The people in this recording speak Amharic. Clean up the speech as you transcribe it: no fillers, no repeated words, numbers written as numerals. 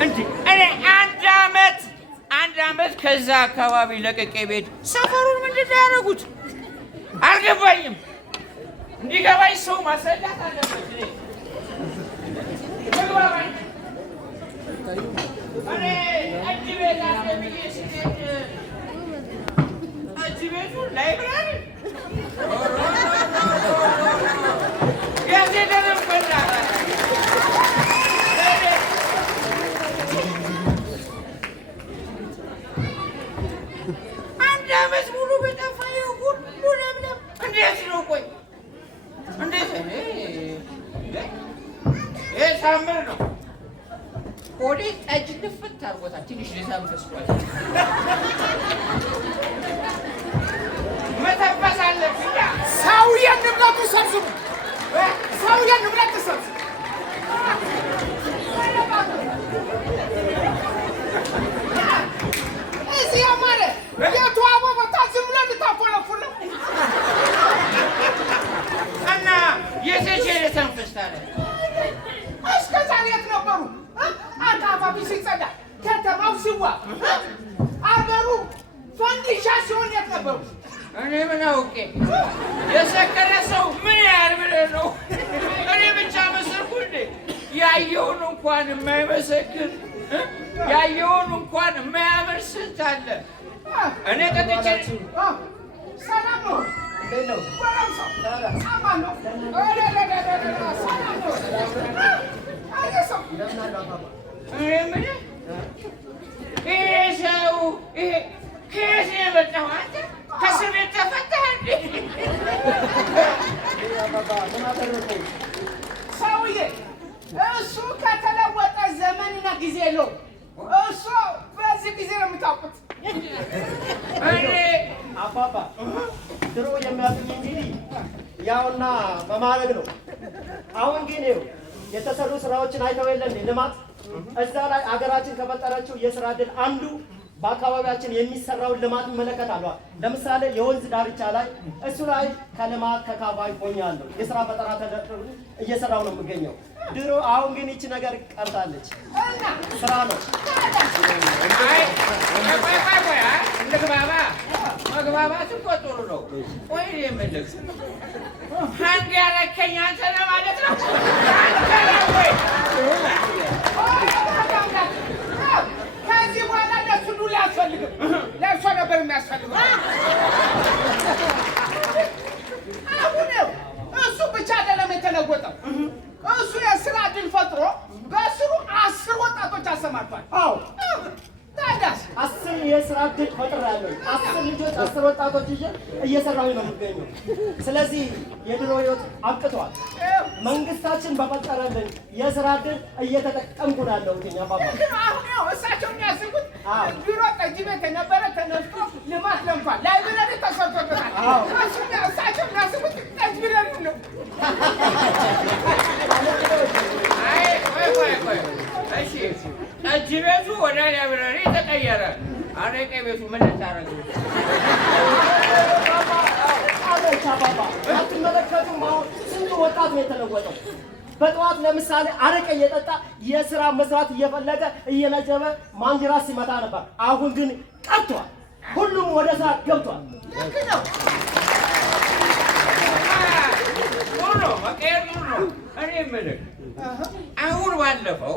እንዴ እኔ አንድ አመት ከዛ አካባቢ ለቀቄ ቤት ሰፈሩን ምንድን ነው ያደረጉት? አልገባኝም። እንዲገባኝ ሰው ማስረዳት አለበት። እኔ እጅ ቤት አስገብቼ ስሄድ እጅ ቤቱ ላይብራሪ ያዜደንም በላ አንድ አመት ሙሉ በጠፋየው ሁሉ ለምለም እንዴት ነው? ቆይ እንዴት ይሄ ሳምር ነው። ሆዴ ጠጅ ልፍት አድርጎታል። ትንሽ ሊሳም ተስቋል። መተንፈስ አለብኝ። ሰውዬን ንብረቱ ሰብስቡ። ሰውዬን ንብረት ሰብስቡ። እዚህ ያማረ የተዋበ ቦታ ዝም ብለህ ልታፎለፉል ነው እና የሴቼ ልተንፍስ ታዲያ? እስከ ዛሬ የት ነበሩ? አካባቢ ሲጸዳ፣ ከተማው ሲዋብ፣ አገሩ ፈንዲሻ ሲሆን የት ነበሩ? እኔ ምን አውቄ? የሰከረ ሰው ምን ያህል ብለህ ነው? እኔ ብቻ መሰልኩ እንዴ? ያየውን እንኳን የማይመሰክር ያየውን እንኳን የማያምር ስንት አለ። እኔ ጠጥቼ ሰላም ነው። እንዴት ነው? ሰላም ነው። እኔ ምን ይሄ ሰው ከየት ነው የመጣው? አንተ ከእስር ቤት ተፈታህ እንዴ? ሰውዬ እሱ ከተለወጠ ዘመንና ጊዜ የለውም። እሱ በዚህ ጊዜ ነው የምታውቁት። አባባ ድሮ የሚያውቁኝ እንግዲህ ያውና በማድረግ ነው። አሁን ግን ይኸው የተሰሩ ስራዎችን አይተው የለን ልማት እዛ ላይ አገራችን ከፈጠረችው የስራ ዕድል አንዱ በአካባቢያችን የሚሰራውን ልማት ይመለከታሉ። ለምሳሌ የወንዝ ዳርቻ ላይ እሱ ላይ ከልማት ከካባይ ሆኛለሁ የስራ ፈጠራ እየሰራው ነው የምገኘው ድሮ። አሁን ግን ይቺ ነገር ቀርታለች። ስራ ነው። መግባባት እኮ ጥሩ ነው። ቆይ የምልህ አንድ ያረከኝ አንተ ነህ ማለት ነው? አንተ ነህ ወይ? ከዚህ በኋላ ለእሱ ዱላ አያስፈልግም። ለእርሶ ነበር የሚያስፈልገው። አሁን እሱ ብቻ አይደለም የተለወጠው። እሱ የስራ ዕድል ፈጥሮ በስሩ 10 ወጣቶች አሰማርቷል። አዎ ታዲያስ 10 የስራ ዕድል ፈጥሬያለሁ። 10 ልጆች 10 ወጣቶች ይዤ እየሰራሁኝ ነው የምገኘው። ስለዚህ የድሮ ህይወት አብቅቷል። መንግስታችን በፈጠረልን የስራ ዕድል እየተጠቀምኩ ነው ያለሁት። አባባ ግን አሁን እሳቸው የሚያስቡት ቢሮ ጠጅ ቤት የነበረ ተነስቶ ልማት ለምቷል። ላይብረሪ ተሰርቶበታል። እሳቸው የሚያስቡት ጠጅ ቢረሪ ነው። ቆይ እሺ፣ ጠጅ ቤቱ ወደ ላይብረሪ ተቀየረ። አረቄ ቤቱ ምን ልታረግ? አባባ አትመለከቱም? አሁን ስንቱ ወጣት ነው የተለወጠው። በጠዋት ለምሳሌ አረቄ እየጠጣ የስራ መስራት እየፈለገ እየነጀበ ማንጅራት ሲመታ ነበር። አሁን ግን ቀርቷል። ሁሉም ወደ ስራ ገብቷል። ልክ ነው። ጥሩ ነው፣ መቀየር ጥሩ ነው። እኔ የምልህ አሁን ባለፈው